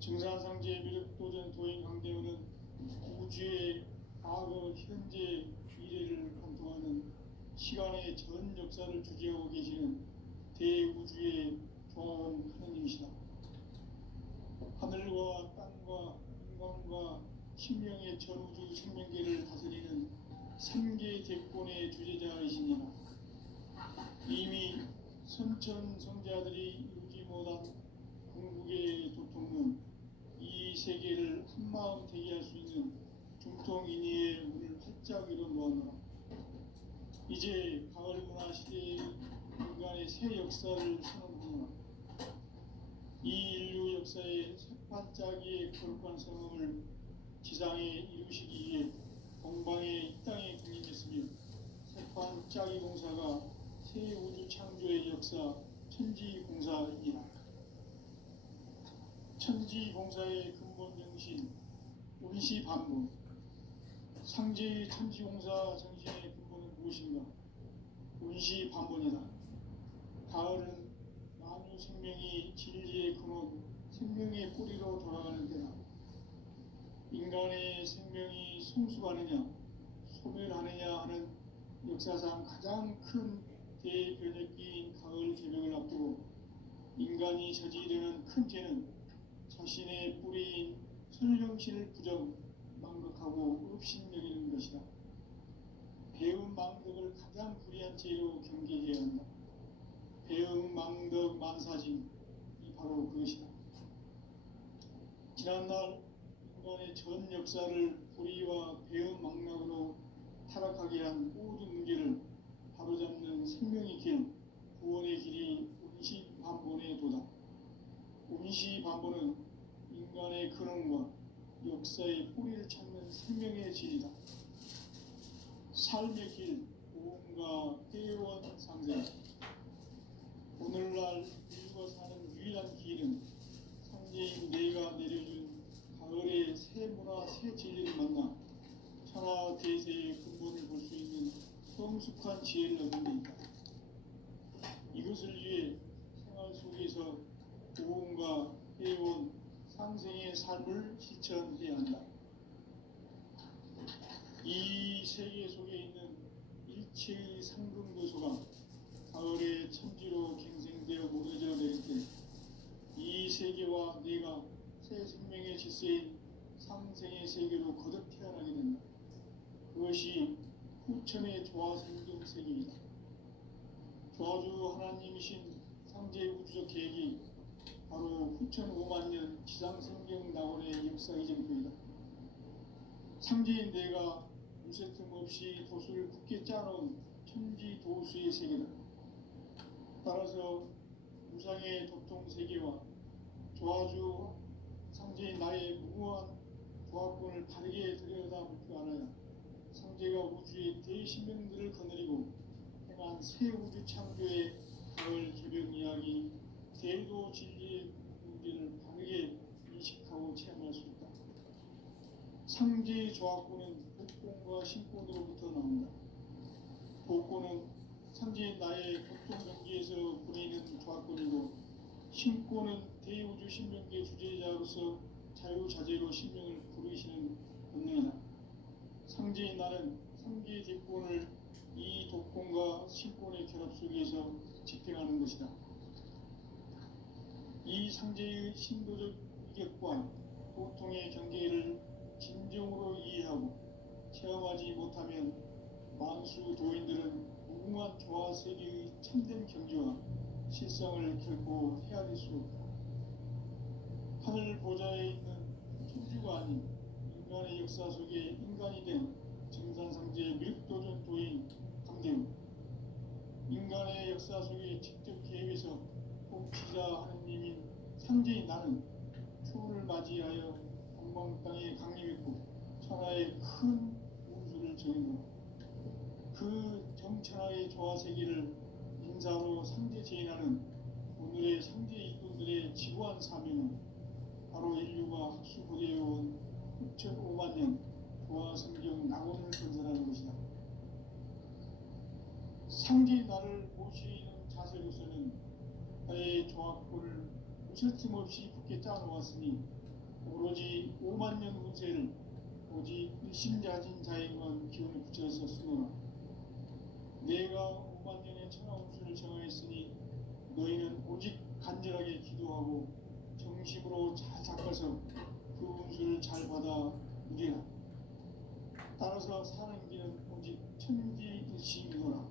증산상제 미륵도전 도인 강대우는 우주의 과거, 현재, 미래를 관통하는 시간의 전 역사를 주재하고 계시는 대우주의 조화원 하느님이시다. 하늘과 땅과 인간과 신명의 전우주 생명계를 다스리는 삼계 대권의 주재자이시니라. 이미 선천성자들이 이루지 못한 궁극의 도통은 이 세계를 한마음 되게 할 수 있는 중통인의의 문을 활짝 열어놓았노라. 이제 가을 문화 시대의 인간의 새 역사를 선언하노라. 이 인류 역사의 새반짝이의 거룩한 성음을 지상에 이루시기 위해 동방의 이 땅에 군림했으며 새반짝이 공사가 새 우주 창조의 역사 천지공사이니라. 천지공사의 근본 정신 운시반본. 상제의 천지공사 정신의 근본은 무엇인가? 운시반본이다. 가을은 만유 생명이 진리의 근원, 생명의 뿌리로 돌아가는 때다. 인간의 생명이 성숙하느냐, 소멸하느냐 하는 역사상 가장 큰 대변혁기인 가을 개벽을 앞두고 인간이 저지르는 큰 죄는 자신의 뿌리인 설령신을 부정, 망각하고 업신여기는 것이다. 배움 망덕을 가장 불의한 죄로 경계해야 한다. 배움 망덕 만사징이 바로 그것이다. 지난날 인간의 전 역사를 불의와 배움 망락으로 타락하게 한 모든 문제를 바로잡는 생명의 길, 구원의 길이 운시반본의 도다. 운시반본은 인간의 근원과 역사의 뿌리를 찾는 생명의 질이다. 삶의 길, 고음과 회원 상생. 오늘날 인류가 사는 유일한 길은 상제인 내가 내려준 가을의 새 문화, 새 진리를 만나 천하 대세의 근본을 볼 수 있는 성숙한 지혜를 얻는 데 있다. 이것을 위해 생활 속에서 고음과 회원, 상생의 삶을 실천해야 한다. 이 세계 속에 있는 일체의 상금도소가 가을의 천지로 갱생되어 무너져 내릴 때 이 세계와 내가 새 생명의 질서인 상생의 세계로 거듭 태어나게 된다. 그것이 후천의 조화생경 세계이다. 조화주 하나님이신 상제 우주적 계획이 바로 후천 5만 년 지상생경 낙원의 역사 이정표이다. 상제인 내가 무쇠 틈 없이 도수를 굳게 짜놓은 천지 도수의 세계다. 따라서 무상의 도통 세계와 조화주 상제인 나의 무궁한 조합권을 바르게 들여다볼 줄 알아야 상제가 우주의 대신명들을 거느리고 행한 새 우주 창조의 가을 개벽 이야기, 대도 진리의 문제를 바르게 인식하고 체험할 수 있다. 상제의 조합권은 복권과 신권으로부터 나온다. 복권은 상제인 나의 고통경계에서 보내는 조합권이고, 신권은 대우주 신명계 주제자로서 자유자재로 신명을 부르시는 본능이다. 상제인 나는 상계의 대권을 이 독권과 신권의 결합 속에서 집행하는 것이다. 이 상제의 신도적 이격과 도통의 경계를 진정으로 이해하고 체험하지 못하면 만수 도인들은 무궁한 조화 세계의 참된 경지와 실상을 결코 헤아릴 수 없다. 하늘 보좌에 있는 천주가 아닌 인간의 역사 속에 인간이 된 증산상제 미륵도전 도인 강대우. 인간의 역사 속에 직접 계획해서 통치자 하느님인 상제인 나는 추후를 맞이하여 동방 땅에 강림했고 천하의 큰 운수를 정했노라. 그 정천하의 조화세계를 인사로 상제 제인하는 오늘의 상제 일꾼들의 지구한 사명은 바로 인류가 학수고대해온 6,5만 년 조화성경 낙원을 건설하는 것이다. 상제인 나를 모시는 자세로서는 나의 조합권을 무쇠틈 없이 굳게 짜놓았으니 오로지 5만 년 운세를 오직 일심자진 자에게만 기운을 붙여서 쓰노라. 내가 5만 년의 천하 운수를 정하였으니 너희는 오직 간절하게 기도하고 정식으로 잘 닦아서 그 운수를 잘 받아 누리라. 따라서 사는 길은 오직 천지일심이노라.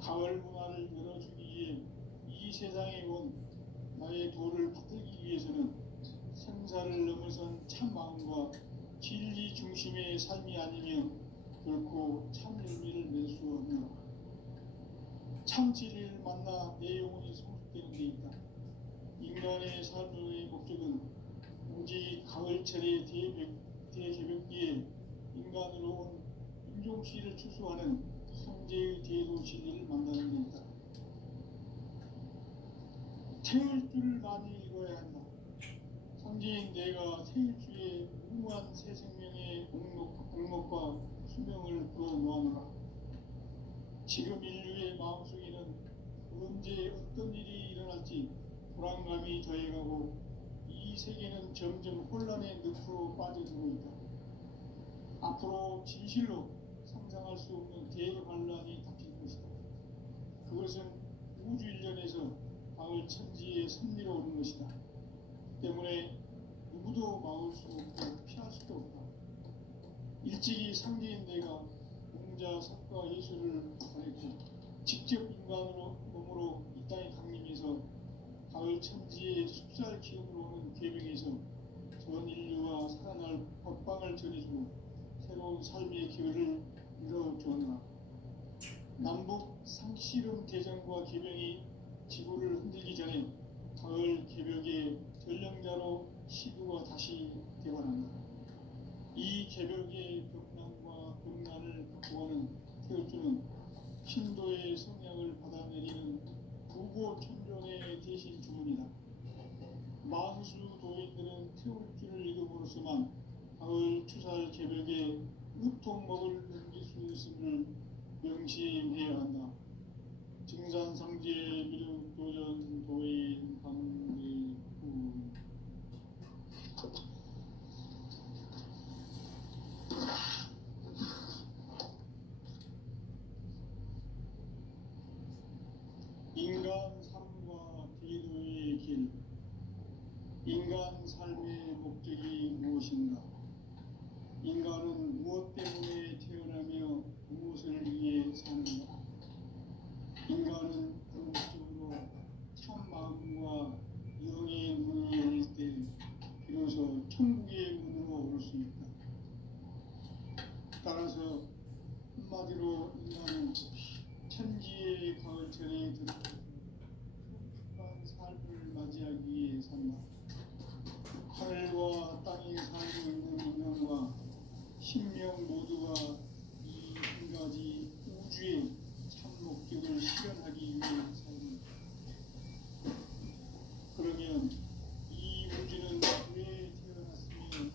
가을 문화를 열어주기 위해 이 세상에 온 나의 도를 받들기 위해서는 생사를 넘어선 참 마음과 진리 중심의 삶이 아니면 결코 참 의미를 낼 수 없노라. 참 진리를 만나 내 영혼이 성숙되는 데 있다. 인간의 삶의 목적은 오직 가을철의 대개벽기에 인간으로 온 인종시를 추수하는 성제의 대도 진리를 만나는 데 있다. 태울 줄을 많이 읽어야 한다. 성지인 내가 태일주의 무한 새 생명의 공목과 수명을 불어놓아노라. 지금 인류의 마음속에는 언제 어떤 일이 일어날지 불안감이 더해가고 이 세계는 점점 혼란의 늪으로 빠져들고 있다. 앞으로 진실로 상상할 수 없는 대환란이 닥칠 것이다. 그것은 우주 일련에서 가을 천지의 섭리로 오는 것이다. 때문에 누구도 막을 수 없고 피할 수도 없다. 일찍이 상제인 내가 공자, 석가, 예술을 가르치고 직접 인간으로 몸으로 이 땅에 강림해서 가을 천지의 숲살 기운으로 오는 계명에서 전 인류와 살아날 법방을 전해주고 새로운 삶의 기회를 열어주었노라. 남북 상씨름 대전과 계명이 지구를 흔들기 전에 가을 개벽의 전령자로 시구가 다시 되어난다. 이 개벽의 벽난과 벽난을 극복하는 태울주는 신도의 성향을 받아내리는 부고천존의 대신 주문이다. 만수 도인들은 태울주를 읽음으로써만 가을 추살 개벽에 으통먹을 넘길 수 있음을 명심해야 한다. 증산상제 미륵도전 도인 강대구. 인간 삶과 대도의 길. 인간 삶의 목적이 무엇인가? 인간은 무엇 때문에 태어나며 무엇을 위해 사는가? 인간은 그 목적으로 참 마음과 영의 문을 열릴 때 비로소 천국의 문으로 올 수 있다. 따라서 한마디로 인간은 천지의 가을철에 들어서 행복한 삶을 맞이하기 위해 산다. 하늘과 땅에 살고 있는 인간과 신명 모두가 이 한 가지 우주의 참 목적을 실현하기 위해 산다. 그러면 이 우주는 왜 태어났으며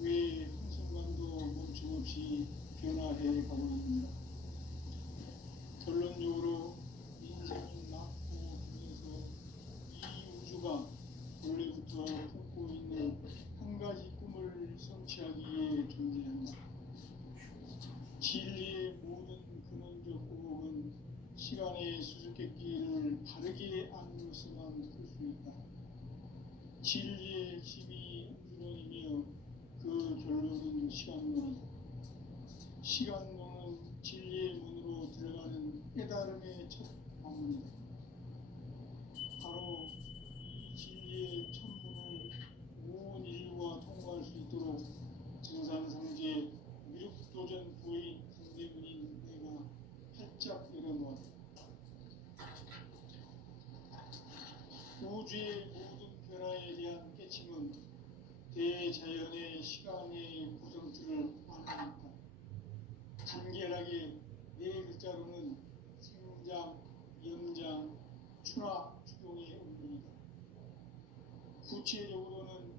왜 한순간도 멈춤없이 변화해 가고 있는가? 결론적으로 인생은 낳고 그래서 이 우주가 원래부터 품고 있는 한 가지 꿈을 성취하기 위해 존재한다. 진리의 모든 근원적 공업은 시간의 수수께끼를 바르게 안으로서만 풀 수 있다. 진리의 핵심이 우주론이며 그 결론은 시간론이다. 시간론은 진리의 문으로 들어가는 깨달음의 첫 방문이다. 바로 이 진리의 천문을 온 인류가 통과할 수 있도록 증산상제 미륵도전 부의 강대문인 내가 활짝 열어놓았다. 우주의 모든 변화에 대한 깨침은 대자연의 시간의 구성틀을 안고 있다. 간결하게 네 글자로는 생장, 염장, 추락, 추동의 운동이다. 구체적으로는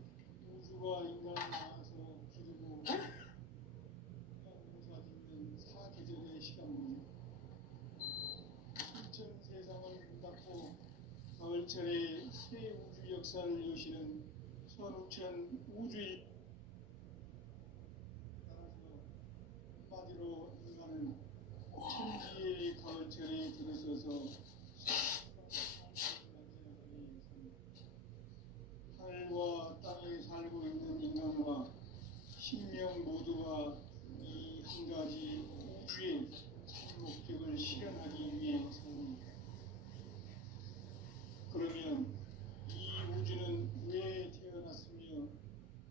우주가 인간을 낳아서 기르고 농사 짓는 사계절의 시간입니다. 신천 세상을 문 닫고 가을철에 새 우주 역사를 여시는 선우천 우주일 따라서 한마디로 인간은 천지의 가을철에 들어서서 하늘과 땅에 살고 있는 인간과 신명 모두가 이 한 가지 우주의 참 목적을 실현하기 위해 삽니다. 그러면 이 우주는 왜 태어났으며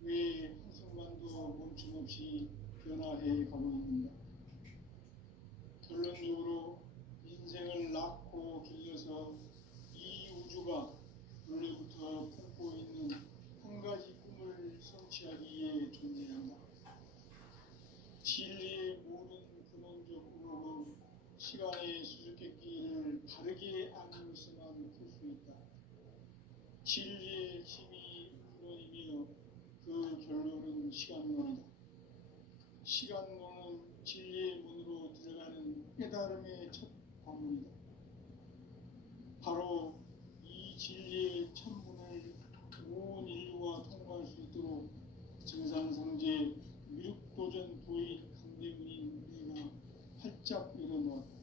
왜 한순간도 멈춤없이 변화해 가고 있는가? 결론적으로 인생을 낳고 길러서 이 우주가 원래부터 품고 있는 한 가지 꿈을 성취하기 위해 존재한다. 진리의 모든 근원적 의혹은 시간의 수수께끼를 바르게 아니면서만 풀 수 있다. 진리의 힘이 근원이며 그 결론은 시간론이다. 시간론은 진리의 문으로 들어가는 깨달음의 첫 관문이다. 바로 이 진리의 천문을 온 인류가 통과할 수 있도록 증산상제 미륵도전 도인 강대문인 내가 활짝 열어놓았다.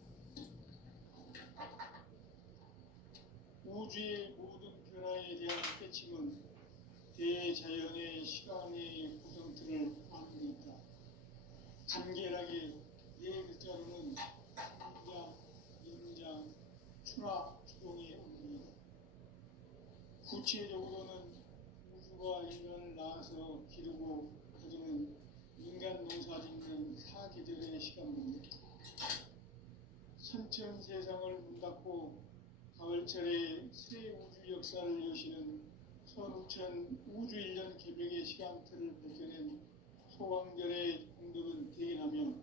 우주의 모든 변화에 대한 깨침은 대자연의 시간의 구성틀을 아는 데 있다. 간결하게 네 글자로는 인장, 인장, 추나, 추동의 의미이다. 구체적으로는 우주가 인간을 낳아서 기르고 가지는 인간 농사 짓는 사계절의 시간입니다. 선천 세상을 문 닫고 가을철에 새 우주 역사를 여시는 선우천 우주 1년 개벽의 시간틀을 밝혀낸 소왕절의 공덕은 대견하며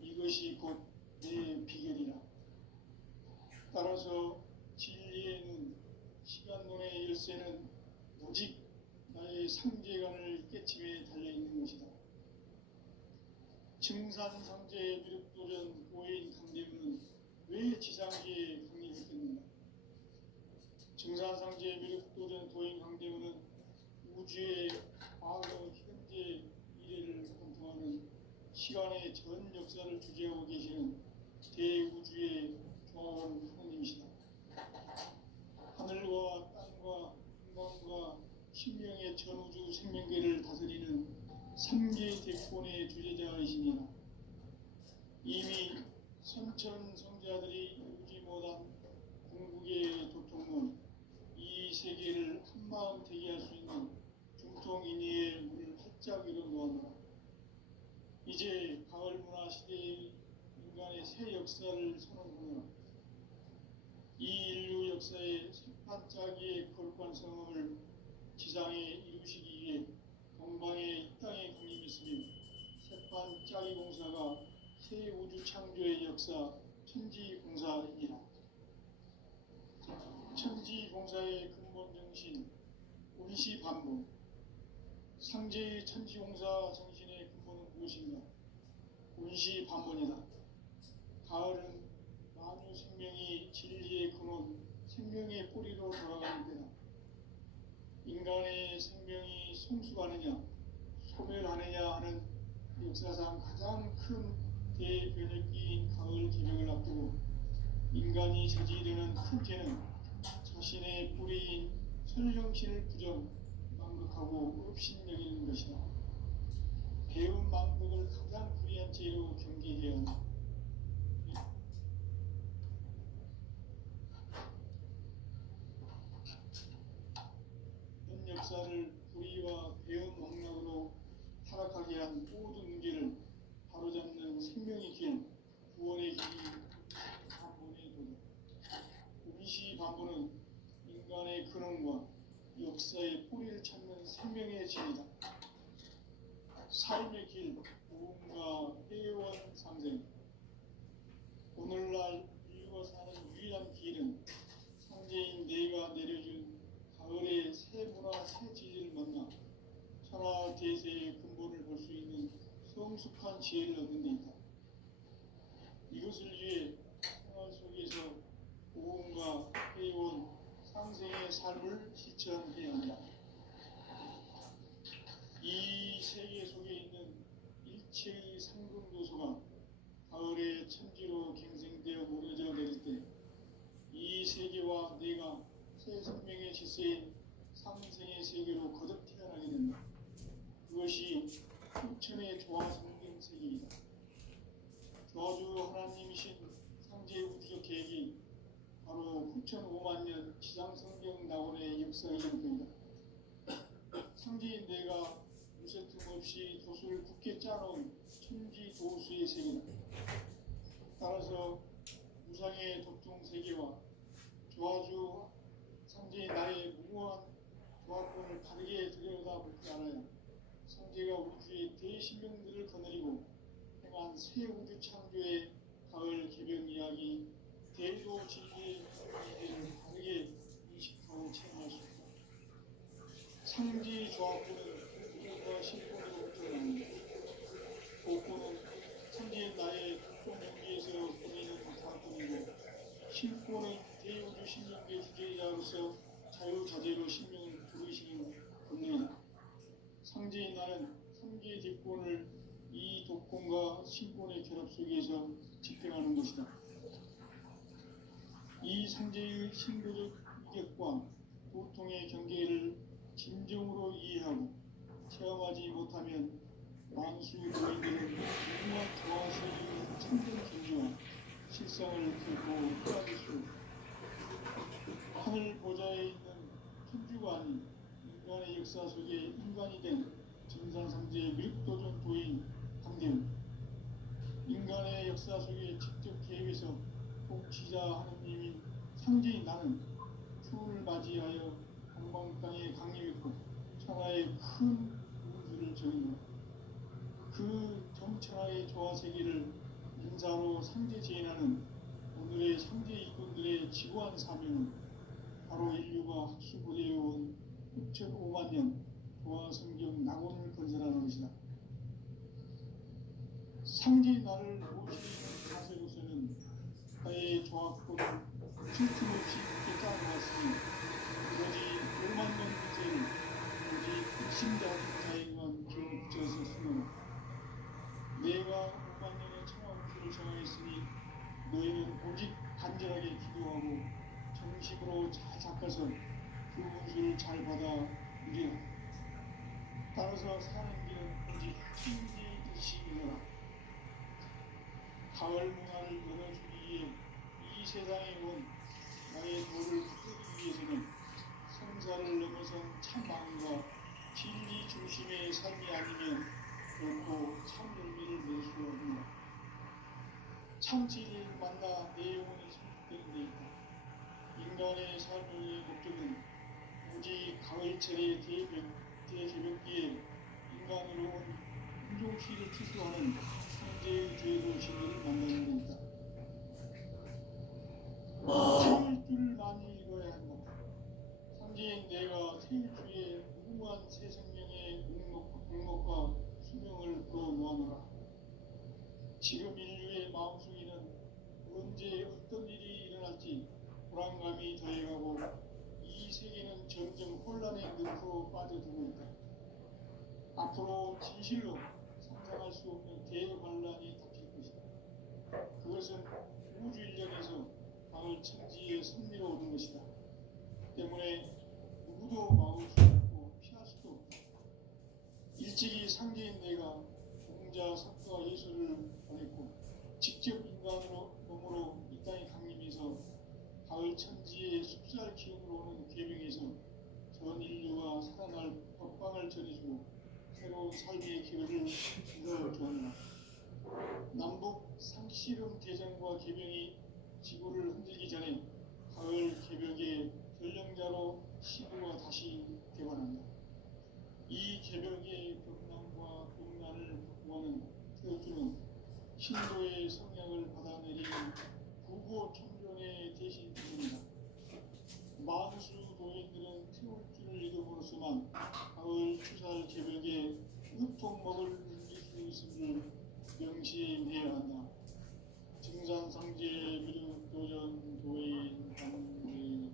이것이 곧 내 비결이라. 따라서 진리의 눈, 시간론의 열쇠는 오직 나의 상제관을 깨침에 달려있는 것이다. 증산상제 미륵도전 고인 강대문은 왜 지상계에 강림했겠는가? 증산상제 미륵도전 도인 강대문은 우주의 과거, 현재, 미래를 관통하는 시간의 전 역사를 주재하고 계시는 대우주의 종합원 하나님이시다. 하늘과 땅과 인간과 신명의 전우주 생명계를 다스리는 삼계 대권의 주제자이시니라. 이미 선천 성자들이 이루지 못한 궁극의 도통론, 이 세계를 한마음 되게 할 수 있는 중통인의의 문을 활짝 열어놓았노라. 이제 가을 문화 시대의 인간의 새 역사를 선언하노라. 이 인류 역사의 새반짝이의 거룩한 성험을 지상에 이루시기 위해 동방의 이 땅에 군림했으며 새반짝이 공사가 새 우주 창조의 역사 천지공사이니라. 천지공사의 근본 정신 운시반복. 상제의 천지공사 정신의 근본은 무엇인가? 운시반복이다. 가을은 만유 생명이 진리의 근원, 생명의 뿌리로 돌아가는 때다. 인간의 생명이 성숙하느냐, 소멸하느냐 하는 역사상 가장 큰 대변혁기인 가을 개벽을 앞두고 인간이 저지르는 큰 죄는 자신의 뿌리인 설령신을 부정, 망극하고 업신여기는 것이다. 배운 망극을 가장 불의한 죄로 경계해야 한다. 현 역사를 불의와 배운 망락으로 타락하게 한 모든 문제를 바로잡는 생명의 길, 구원의 길이 반본의 도다. 운시반본은 인간의 근원과 역사의 뿌리를 찾는 생명의 진이다. 삶의 길, 무언가 회원 상생. 오늘날 인류가 사는 유일한 길은 상제인 내가 내려준 가을의 새 문화, 새 진리를 만나 천하 대세의 근본을 볼 수 있는 성숙한 지혜를 얻는 데 있다. 이것을 위해 생활 속에서 고음과 회원, 상생의 삶을 실천해야 한다. 세계 속에 있는 일체의 상금 요소가 가을의 천지로 갱생되어 무너져 내릴 때 이 세계와 내가 새 생명의 질서인 상생의 세계로 거듭 태어나게 된다. 그것이 후천의 조화 성경 세계이다. 저주 하나님이신 상제 우주적 계획이 바로 9,500,000년 지상성경 낙원의 역사의 형편이다. 상제인 내가 무쇠 틈없이 도수를 굳게 짜놓은 천지 도수의 세계다. 따라서 무상의 독종 세계와 조화주 상제의 나의 무모한 조화권을 바르게 들여다볼 줄 알아야 상제가 우주의 대신명들을 거느리고 행한 새 우주 창조의 가을 개변 이야기 대도 진리의 이해를 바르게 인식하고 체험할 수 있다. 상제의 조화권은 우주과 신권으로 드러납니다. 조화권은 상제의 나의 독종 연기에서 보이는 조화권이고 신권은 대우주 신명의 주제자로서 자유자재로 신명을 부르시는 권능이다. 상제의 나는 상제의 뒷권을 이 독권과 신권의 결합 속에서 집행하는 것이다. 이 상제의 신도적 이격과 도통의 경계를 진정으로 이해하고 체험하지 못하면 만수 도인들은 무궁한 조화세계의 참된 경지와 실상을 결코 깨달을 수 없다. 하늘 보좌에 있는 천주가 아닌 인간의 역사 속에 인간이 된 증산상제의 밀도전 도인 강대훈, 인간의 역사 속에 직접 계획해서 통치자 하느님인 상제인 나는 추운을 맞이하여 동방 땅에 강림했고 천하의 큰 우주를 정의하고 그 정천하의 조화세계를 인사로 상제 제인하는 오늘의 상제 이권들의 지구한 사명은 바로 인류가 학수고대해온 6,500,000년 조화성경 낙원을 건설하는 것이다. 상제의 나를 모시는 자세로서는 나의 조화권을 틈틈없이 깊게 짜놓았으니 오로지 5만년 문제를 오직 핵심자 자에게만 기울여서 수놓아 내가 5만년의 천하우주를 정하였으니 너희는 오직 간절하게 기도하고 정식으로 잘 닦아서 그 우주를 잘 받아 누리라. 따라서 사는 길은 오직 천지 뜻이니라. 가을 문화를 열어주기 위해 이 세상에 온 나의 도를 풀기 위해서는 성사를 넘어선 참 마음과 진리 중심의 삶이 아니면 결코 참 열매를 낼 수 없느니라. 참 진리를 만나 내 영혼이 성숙되는 데 있다. 인간의 삶의 목적은 오직 가을철의 대개벽기에 인간으로 온 인종시를 추구하는 현재의 죄도 진리를 만나는 데 있다. 태울 줄을 많이 읽어야 한다. 상제인 내가 태울 주에 무궁한 새 생명의 목록과 수명을 풀어놓아노라. 지금 인류의 마음속에는 언제 어떤 일이 일어날지 불안감이 더해가고 이 세계는 점점 혼란의 늪으로 빠져들고 있다. 앞으로 진실로 상상할 수 없는 대환란이 닥칠 것이다. 그것은 우주 일련에서 가을 천지의 섭리로 오는 것이다. 때문에 누구도 막을 수 없고 피할 수도 없다. 일찍이 상제인 내가 공자, 석가, 예수를 보냈고 직접 인간으로 몸으로 이 땅에 강림해서 가을 천지의 숲살 기운으로 오는 계명에서 전 인류가 살아날 법방을 전해주고 새로운 삶의 기회를 열어주었나. 남북 상씨름 대전과 계명이 지구를 흔들기 전에 가을 개벽의 전령자로 시부가 다시 개관한다. 이 개벽의 벽난과 벽난을 바꾸는 태우주는 신도의 성향을 받아내리는 부고 청룡의 대신 주입니다. 만수 도인들은 태울주를 이름으로서만 가을 추살 개벽에 으통먹을 넘길 수 있음을 명심해야 한다. 증산상제 미륵도전 도인 강제후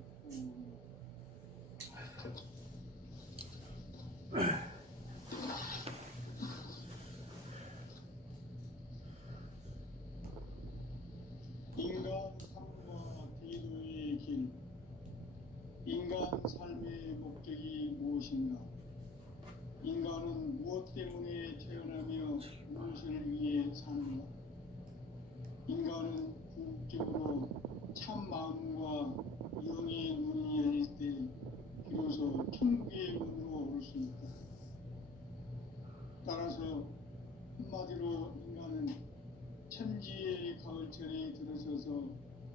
무엇 때문에 태어나며 무엇을 위해 사는가? 인간은 궁극적으로 참 마음과 영의 눈이 열릴 때 비로소 천국의 문으로 올 수 있다. 따라서 한마디로 인간은 천지의 가을철에 들어서서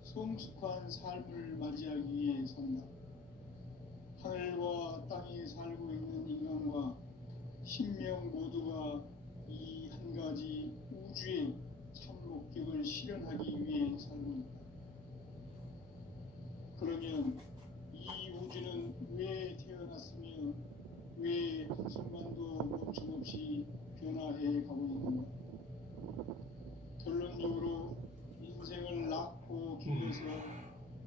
성숙한 삶을 맞이하기 위해 산다. 하늘과 땅에 살고 있는 인간과 신명 모두가 이 한 가지 우주의 참 목적을 실현하기 위해 살고 있다. 그러면 이 우주는 왜 태어났으며 왜 한순간도 멈춤없이 변화해 가고 있는가? 결론적으로 인생을 낳고 길러서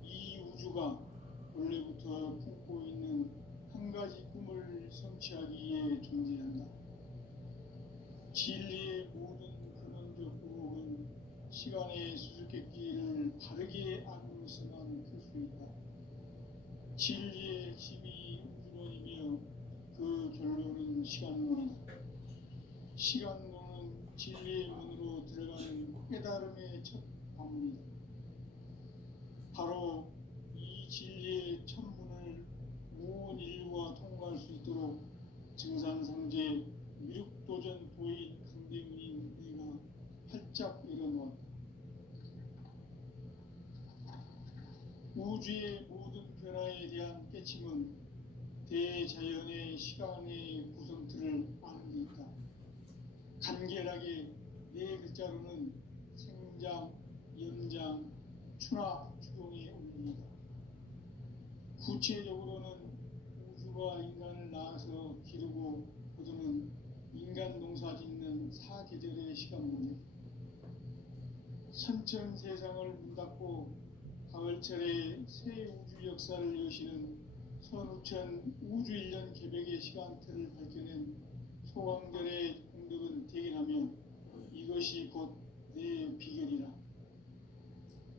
이 우주가 원래부터 품고 있는 한 가지 꿈을 성취하기 위해 존재한다. 진리의 모든 근원적 의혹은 시간의 수수께끼를 바르게 알므로서만 풀 수 있다. 진리의 핵심이 우주론이며 그 결론은 시간론이다. 시간론은 진리의 문으로 들어가는 깨달음의 첫 방문이다. 바로 이 진리의 첫 문을 온 인류가 통과할 수 있도록 증산상제 미륵도전 도인 강대문인 내가 활짝 열어놓았다. 우주의 모든 변화에 대한 깨침은 대자연의 시간의 구성틀을 아는 데 있다. 간결하게 네 글자로는 생장, 연장, 추나 추동의 원리이다. 구체적으로는 우주가 인간을 낳아서 기르고 거두는 인간 농사 짓는 사계절의 시간문제, 선천 세상을 문 닫고 가을철에 새 우주 역사를 여시는 선우천 우주 1년 개백의 시간틀을 밝혀낸 소강절의 공덕은 대견하며 이것이 곧 내 비결이라.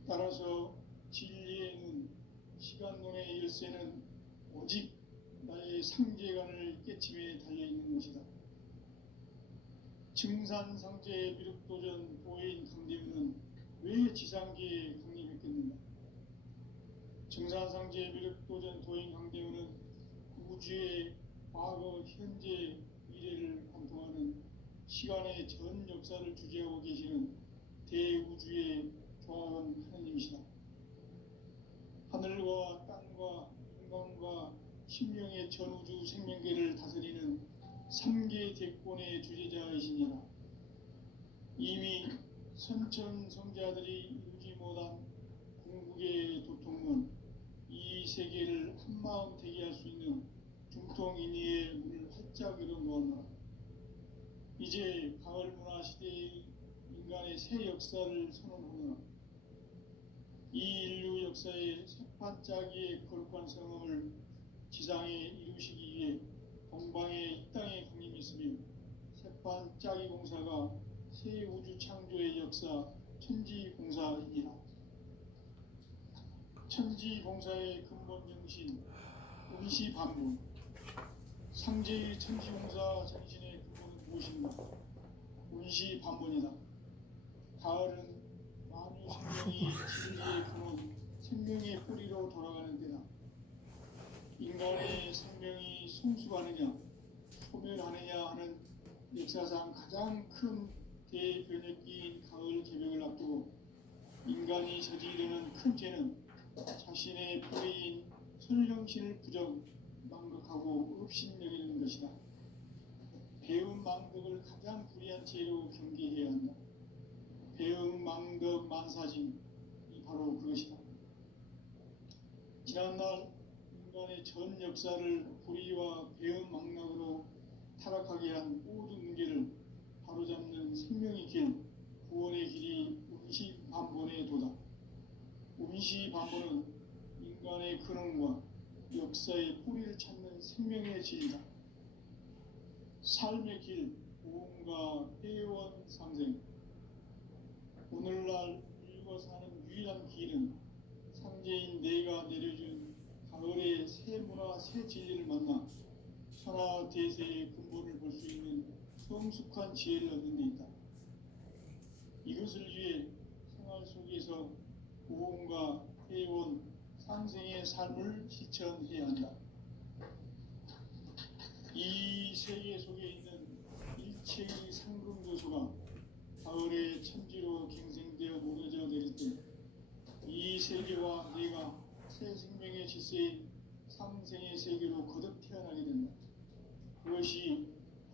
따라서 진리의 눈, 시간론의 열쇠는 오직 나의 상제관을 깨침에 달려있는 것이다. 증산상제의 미륵도전 도인 강대문은 왜 지상계에 강림했겠는가? 증산상제의 미륵도전 도인 강대문은 우주의 과거, 현재, 미래를 관통하는 시간의 전 역사를 주재하고 계시는 대우주의 조합원 하느님이시다. 하늘과 땅과 인간과 신명의 전우주 생명계를 다스리는 3계 대권의 주재자이시니라. 이미 선천 성자들이 이루지 못한 궁극의 도통문, 이 세계를 한마음 되게 할 수 있는 중통인의의 문을 활짝 열어놓았노라. 이제 가을 문화 시대의 인간의 새 역사를 선언하노라. 이 인류 역사의 새판짜기의 거룩한 성험을 지상에 이루시기 위해 동방의 이 땅에 강림했으며 새판짜기 공사가 새 우주 창조의 역사 천지공사이니라. 천지공사의 근본 정신 운시반문, 상제의 천지공사 정신의 근본은 무엇인가? 운시반문이다. 가을은 만유 생명이 진리의 근원, 생명의 뿌리로 돌아가는 때다. 인간의 생명이 성숙하느냐, 소멸하느냐 하는 역사상 가장 큰 대변혁기인 가을 개벽을 앞두고 인간이 저지르는 큰 죄는 자신의 뿌리인 설령신을 부정, 망극하고 업신여기는 것이다. 배움 망덕을 가장 불의한 죄로 경계해야 한다. 배움 망덕 만사진이 바로 그것이다. 지난날 인간의 전 역사를 불의와 배움 망락으로 타락하게 한 모든 문제를 바로잡는 생명의 길, 구원의 길이 운시반본의 도다. 운시반본은 인간의 근원과 역사의 뿌리를 찾는 생명의 진리다. 삶의 길, 보험과 회원 상생. 오늘날 인류가 사는 유일한 길은 상제인 내가 내려준 가을의 새 문화, 새 진리를 만나 천하 대세의 근본을 볼 수 있는 성숙한 지혜를 얻는 데 있다. 이것을 위해 생활 속에서 고음과 해온 상생의 삶을 실천해야 한다. 이 세계 속에 있는 일체의 상금 요소가 가을의 천지로 갱생되어 무너져 내릴 때 이 세계와 내가 새 생명의 질서인 상생의 세계로 거듭 태어나게 된다. 그것이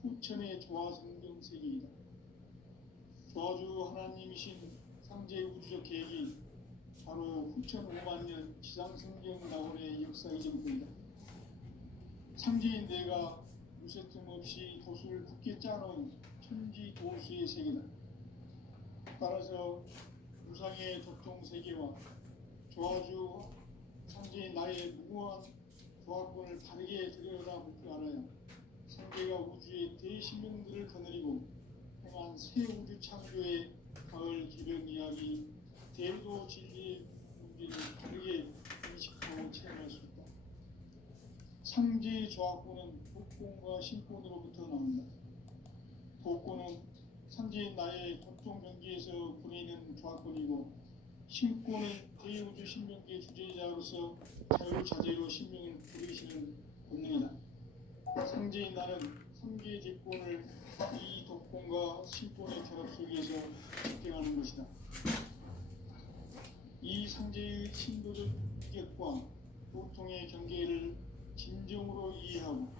후천의 조화성경 세계이다. 조화주 하나님이신 상제 우주적 계획이 바로 후천 5만 년 지상성경 낙원의 역사이길 뿐이다. 상제인 내가 무쇠 틈 없이 도수를 굳게 짜놓은 천지 도수의 세계다. 따라서 무상의 도통 세계와 조화주 상제인 나의 무궁한 조화권을 바르게 들여다볼 줄 알아야 상제가 우주의 대신명들을 거느리고 행한 새 우주 창조의 가을 기변 이야기 대도 진리의 문제를 다르게 인식하고 체험할 수 있다. 상제의 조화권은 복권과 신권으로부터 나온다. 복권은 상제인 나의 도통 경계에서 부리는 조화권이고, 신권은 대우주 신명계 주제자로서 자유자재로 신명을 부리시는 본능이다. 상제인 나는 상계 제권을 이 독권과 신권의 결합 속에서 집행하는 것이다. 이 상제의 신도적 위격과 도통의 경계를 진정으로 이해하고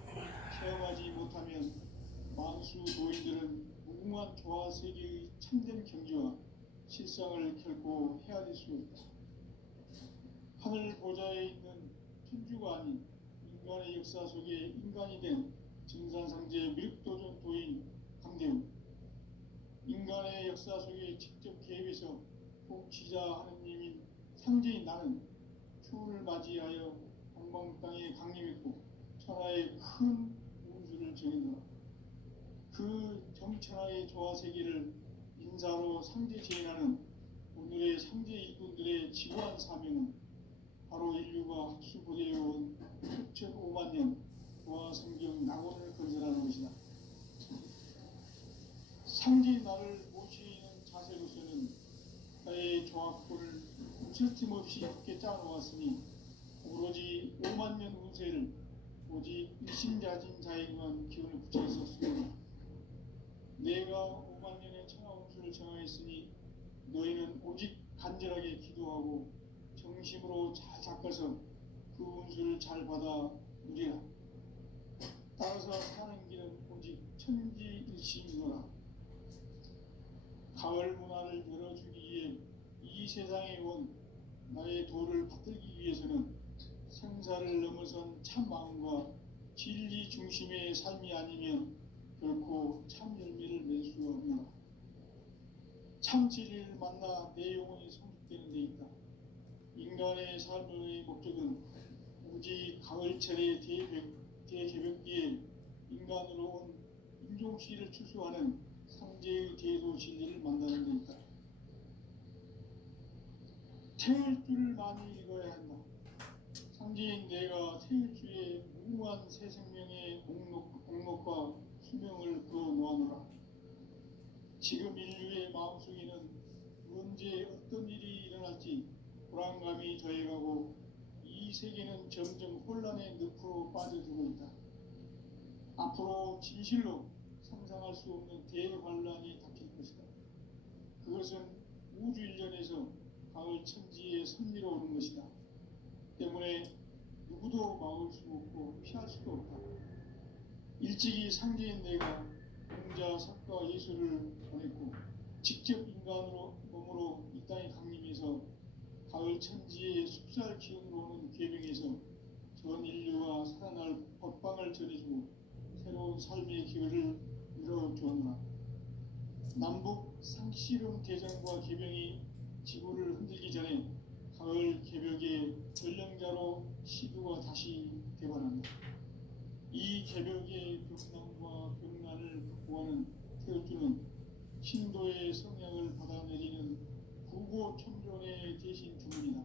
체험하지 못하면 만수 도인들은 무궁한 조화 세계의 참된 경지와 실상을 결코 헤아릴 수 없다. 하늘 보좌에 있는 천주가 아닌 인간의 역사 속에 인간이 된 증산상제 미륵도전 도인 강대우, 인간의 역사 속에 직접 개입해서 통치자 하느님인 상제인 나는 추운을 맞이하여 동방 땅에 강림했고 천하의 큰 운수를 정해놓아 그 정천하의 조화 세계를 인사로 상제 제인하는 오늘의 상제 일꾼들의 지구한 사명은 바로 인류가 학수부대해온 6,5만 년 조화 성경 낙원을 건설하는 것이다. 상제인 나를 모시는 자세로서는 나의 조화권을 무쇠틈 없이 굳게 짜놓았으니 오로지 5만 년 운세를 오직 일심자진 자에게만 기운을 붙여 있었으므로 내가 5만 년의 천하 운수를 정하였으니 너희는 오직 간절하게 기도하고 정심으로 잘 닦아서 그 운수를 잘 받아 누리라. 따라서 사는 길은 오직 천지일심이노라. 가을 문화를 열어주기 위해 이 세상에 온 나의 도를 받들기 위해서는 생사를 넘어선 참 마음과 진리 중심의 삶이 아니면 결코 참 열매를 낼 수가 없노라. 참 진리를 만나 내 영혼이 성숙되는 데 있다. 인간의 삶의 목적은 오직 가을철의 대개벽기에 인간으로 온 인종씨를 추수하는 상제의 대도 진리를 만나는 데 있다. 태울 줄을 많이 읽어야 한다. 상제인 내가 태울 주의 무궁한 새 생명의 목록과 수명을 그어 놓아노라. 지금 인류의 마음속에는 언제 어떤 일이 일어날지 불안감이 더해가고 이 세계는 점점 혼란의 늪으로 빠져들고 있다. 앞으로 진실로 상상할 수 없는 대환란이 닥칠 것이다. 그것은 우주 일련에서 가을 천지에 선미로 오는 것이다. 때문에 누구도 막을 수 없고 피할 수도 없다. 일찍이 상제인 내가 공자, 석가, 예수를 보냈고 직접 인간으로 몸으로 이 땅에 강림해서 가을 천지의 숲살 기운으로 오는 계명에서 전 인류가 살아날 법방을 전해주고 새로운 삶의 기회를 열어주었노라. 남북 상씨름 대전과 개병이 지구를 흔들기 전에 가을 개벽의 전령자로 시두가 다시 되관한다. 이 개벽의 벽난과 벽난을 극복하는 태우주는 신도의 성향을 받아내리는 구고천존의 대신 주문이다.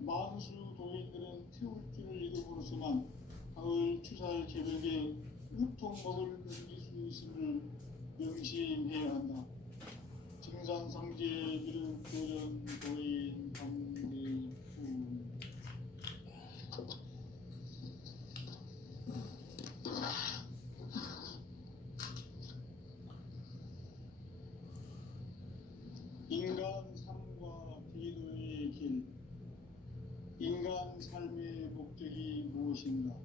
만수 도인들은 태울주를 읽음으로써만 가을 추살 개벽의 우통먹을 넘길 수 있음을 명심해야 한다. 증산상제 미륵 도전 도인 강대구. 인간 삶과 대도의 길. 인간 삶의 목적이 무엇인가?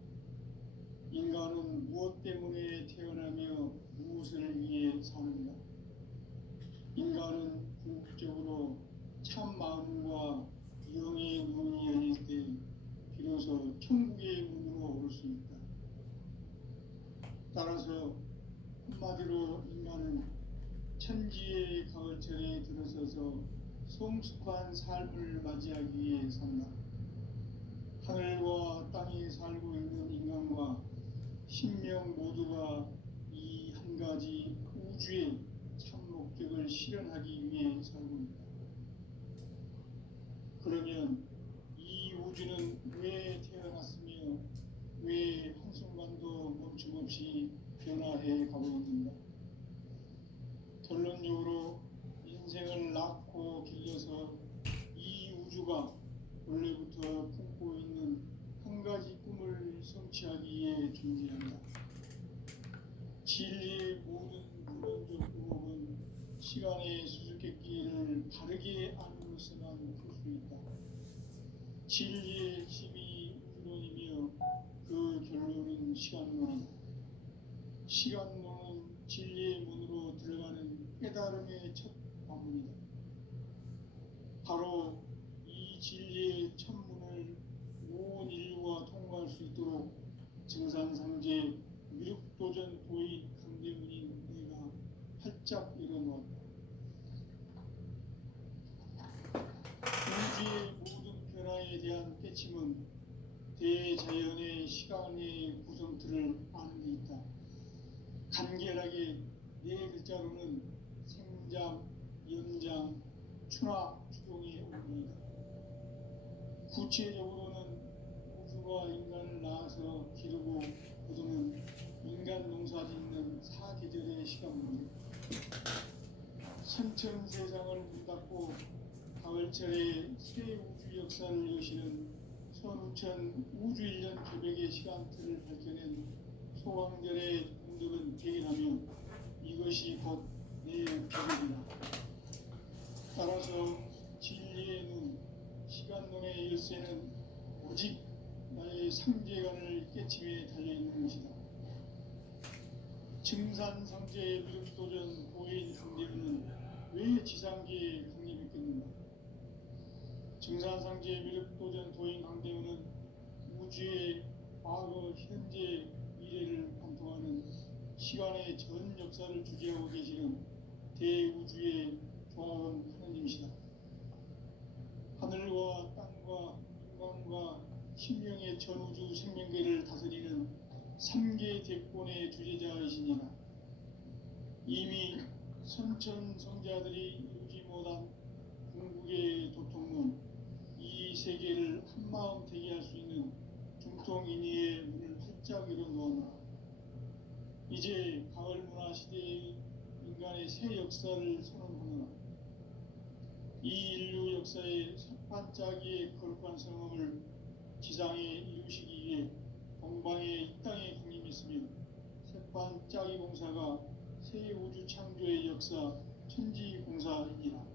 인간은 무엇 때문에 태어나며 무엇을 위해 사는가? 인간은 궁극적으로 참 마음과 영의 문이 열릴 때 비로소 천국의 문으로 올 수 있다. 따라서 한마디로 인간은 천지의 가을철에 들어서서 성숙한 삶을 맞이하기 위해 산다. 하늘과 땅에 살고 있는 인간과 신명 모두가 이 한 가지 우주의 참 목적을 실현하기 위해 살고 있다. 그러면 이 우주는 왜 태어났으며 왜 한순간도 멈춤없이 변화해 가고 있는가? 결론적으로 인생을 낳고 길러서 이 우주가 원래부터 품고 있는 한 가지 꿈을 성취하기 위해 존재한다. 진리의 모든 근본적 의혹은 시간의 수수께끼를 바르게 알므로서만 풀 수 있다. 진리의 핵심이 우주론이며 그 결론은 시간론이다. 시간론은 진리의 문으로 들어가는 깨달음의 첫 관문이다. 바로 이 진리의 첫 문을 온 인류가 통과할 수 있도록 증산상제 미륵도전 도인 강대문인 내가 활짝 열어놓았다. 우주의 모든 변화에 대한 깨침은 대자연의 시간의 구성틀을 아는 데 있다. 간결하게 네 글자로는 생장, 연장, 추나 추동의 원리이다. 구체적으로는 우주가 인간을 낳아서 기르고 거두는 인간 농사 짓는 사계절의 시간문이다. 선천세상을 문닫고 가을철에 새 우주 역사를 여시는 선우천 우주일년 개백의 시간틀을 밝혀낸 소강절의 공덕은 대견하며 이것이 곧 내 개백이다. 따라서 진리의 눈, 시간론의 열쇠는 오직 나의 상제관을 깨침에 달려있는 것이다. 증산상제의 미륵도전 도인 강대문은 왜 지상계에 강림했겠는가? 증산상제의 미륵도전 도인 강대문은 우주의 과거, 현재, 미래를 관통하는 시간의 전 역사를 주재하고 계시는 대우주의 조화원 하느님이시다. 하늘과 땅과 인간과 신명의 전우주 생명계를 다스리는 3계 대권의 주재자이시니라. 이미 선천성자들이 이루지 못한 궁극의 도통문, 이 세계를 한마음 되게 할 수 있는 중통인의의 문을 활짝 열어놓았노라. 이제 가을문화 시대의 인간의 새 역사를 선언하노라. 이 인류 역사의 첫 반짝이의 거룩한 성험을 지상에 이루시기 위해 동방의 이 땅에 강림했으며 새반짝이 공사가 새 우주 창조의 역사 천지공사이니라.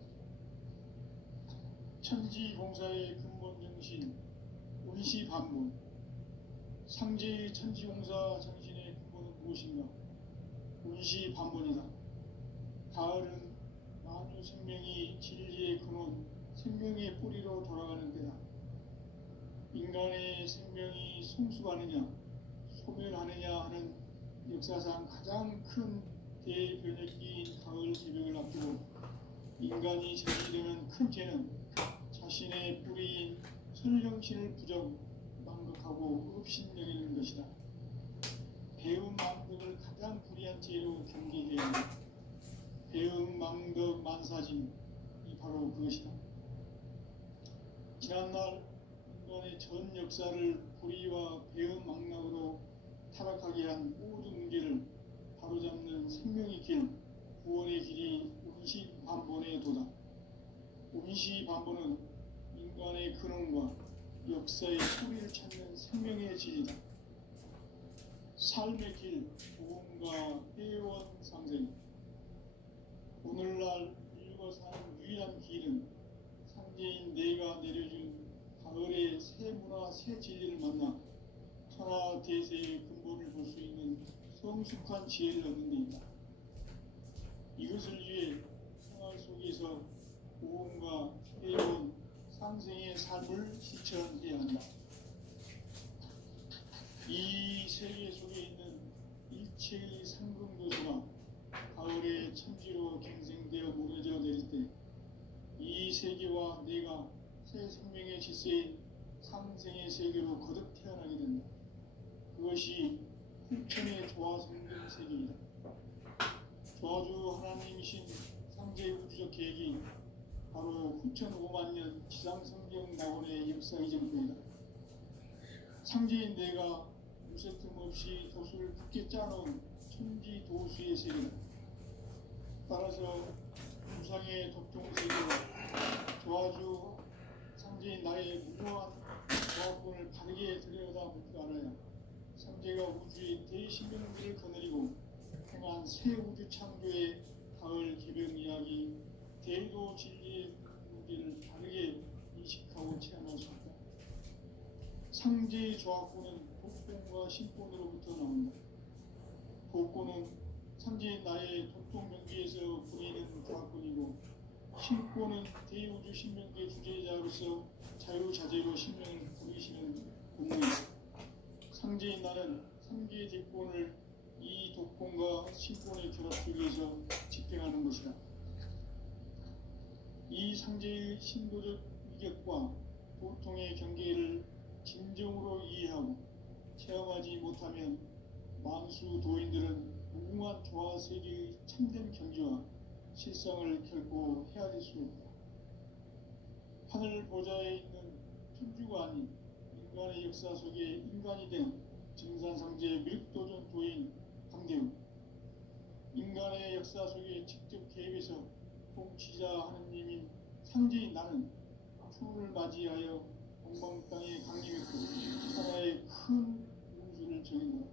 천지공사의 근본 정신 운시반문. 상제의 천지공사 정신의 근본은 무엇인가? 운시반문이다. 가을은 만유 생명이 진리의 근원, 생명의 뿌리로 돌아가는 때다. 인간의 생명이 성숙하느냐, 소멸하느냐 하는 역사상 가장 큰 대변혁기인 가을 개벽을 앞두고 인간이 저지르는 큰 죄는 자신의 뿌리인 설령신을 부정, 망각하고 업신여기는 것이다. 배움 망덕을 가장 불의한 죄로 경계해야 한다. 배움 망덕 만사짐이 바로 그것이다. 지난날 인간의 전 역사를 불의와 배움 망락으로 타락하게 한 모든 문제 무게를 바로잡는 생명의 길, 구원의 길이 운시반본에 도다. 운시반본은 인간의 근원과 역사의 뿌리를 찾는 생명의 질이다. 삶의 길, 보험과 회원 상생. 오늘날 인류가 사는 유일한 길은 상제인 내가 내려준 가을의 새 문화, 새 진리를 만나 천하 대세의 근본을 볼 수 있는 성숙한 지혜를 얻는 데 있다. 이것을 위해 생활 속에서 보험과 회원, 상생의 삶을 실천해야 한다. 이 세계 속에 있는 일체의 상금교수가 가을의 천지로 갱생되어 무너져 내릴 때 이 세계와 내가 새 생명의 질서인 상생의 세계로 거듭 태어나게 된다. 그것이 후천의 조화성경 세계이다. 조화주 하나님이신 상제 우주적 계획이 바로 후천 5만 년 지상성경 낙원의 역사 이전부이다. 상제인 내가 무쇠 틈 없이 도수를 굳게 짜놓은 천지 도수의 세계다. 따라서 우상의 독종 세계와 조화주 상제인 나의 무모한 조합권을 바르게 들여다볼 줄 알아야 상제가 우주의 대신명들을 거느리고 행한 새 우주 창조의 가을 기병 이야기, 대도 진리의 무게를 바르게 인식하고 체험할 수 있다. 상제의 조합권은 독권과 신권으로부터 나온다. 독권은 상제인 나의 독종 명기에서 보이는 조합권이고, 신권은 대우주 신명계 주제자로서 자유자재로 신명을 부리시는 본능이다. 상제인 나는 상계의 대권을 이 독권과 신권의 결합 속에서 집행하는 것이다. 이 상제의 신도적 위격과 보통의 경계를 진정으로 이해하고 체험하지 못하면 만수 도인들은 무궁한 조화 세계의 참된 경지와 실상을 결코 헤아릴 수 없다. 하늘 보좌에 있는 천주가 아닌 인간의 역사 속에 인간이 된 증산상제 밀도전 도인 강대우. 인간의 역사 속에 직접 개입해서 통치자 하느님인 상제인 나는 추운을 맞이하여 동방 땅에 강림했고 천하의 큰 운수를 정했노라.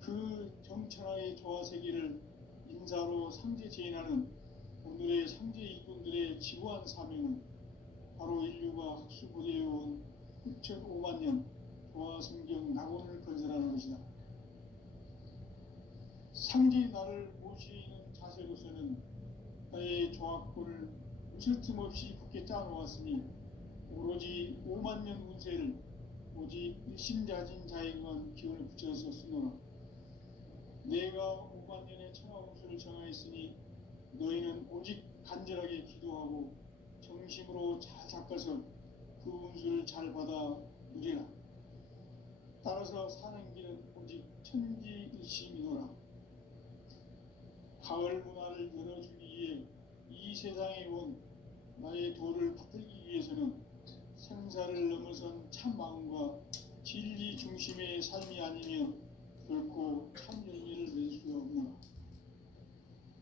그 정천하의 조화 세계를 인사로 상제 제인하는 오늘의 상제 일꾼들의 지구한 사명은 바로 인류가 학수고대해온 6,5만 년 조화 성경 낙원을 건설하는 것이다. 상제 나를 모시는 자세로서는 나의 조합권을 웃을 틈 없이 굳게 짜놓았으니 오로지 5만 년 운세를 오직 일심자진 자에게만 기운을 붙여서 쓰노라. 내가 5만 년의 천하 운수를 정하였으니 너희는 오직 간절하게 기도하고 정심으로 잘 닦아서 그 운수를 잘 받아 누리라. 따라서 사는 길은 오직 천지일심이노라. 가을 문화를 열어주기 위해 이 세상에 온 나의 도를 받들기 위해서는 생사를 넘어선 참 마음과 진리 중심의 삶이 아니면 결코 참 열매를 낼 수 없노라.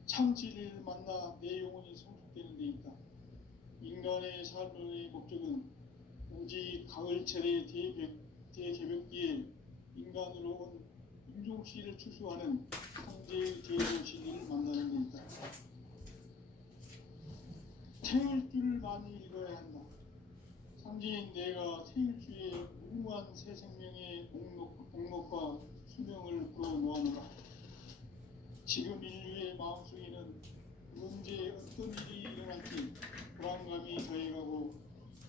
참 진리를 만나 내 영혼이 성숙되는 데 있다. 인간의 삶의 목적은 오직 가을철의 대개벽기에 인간으로 온 인종씨를 추수하는 상제의 제도 진리를 만나는 데 있다. 태일주를 많이 읽어야 한다. 상제인 내가 태일주의 무궁한 새 생명의 목록과 수명을 풀어놓아노라. 지금 인류의 마음속에는 언제 어떤 일이 일어날지 불안감이 더해가고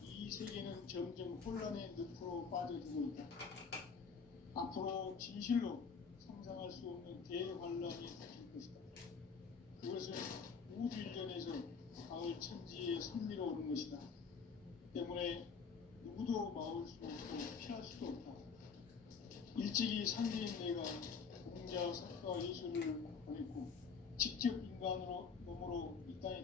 이 세계는 점점 혼란의 늪으로 빠져들고 있다. 앞으로 진실로 상상할 수 없는 대환란이 닥칠 것이다. 그것은 우주 일전에서 가을 천지의 섭리로 오는 것이다. 때문에 누구도 막을 수 없고 피할 수도 없다. 일찍이 상제인 내가 공자, 석가, 예술을 보냈고 직접 인간으로 몸으로 이 땅에